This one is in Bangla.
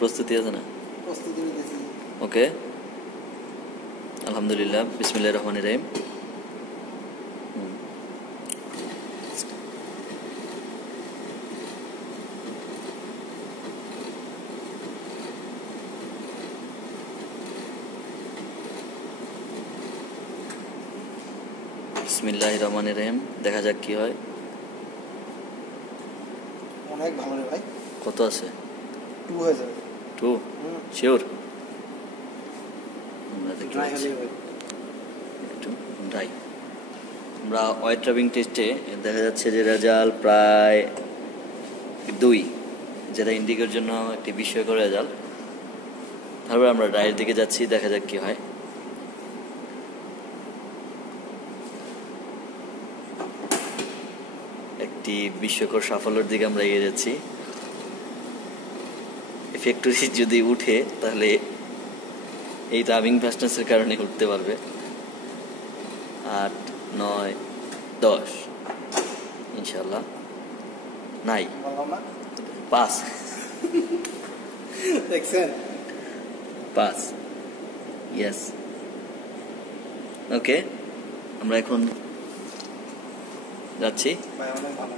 প্রস্তুতি আছে না? ওকে, আলহামদুলিল্লাহ, বিসমিল্লাহির রহমানির রহিম। বিসমিল্লাহির রহমানির রহিম। দেখা যাক কি হয়। অনেক ভালো রে ভাই। কত আছে? 2 হয়ে যাবে। 2 শিওর? ড্রাই। আমরা ওয়েট ট্রাভিং টেস্টে দেখা যাচ্ছে যে রেজাল্ট প্রায় 2, যেটা ইন্ডিকের জন্য একটি বিস্ময়কর রেজাল্ট। তারপর আমরা ড্রাইয়ের দিকে যাচ্ছি, দেখা যাক কি হয়। একটি বিস্ময়কর সাফল্যের দিকে আমরা এগিয়ে যাচ্ছি। ফ্যাক্টরি যদি উঠে তাহলে এই রাবিং ফাস্টনেসের কারণে উঠতে পারবে। 8, 9, 10 ইনশাল্লাহ। নাই 5 দেখছেন? 5 ইয়েস। ওকে, আমরা এখন যাচ্ছি। ভাই অনেক ভালো।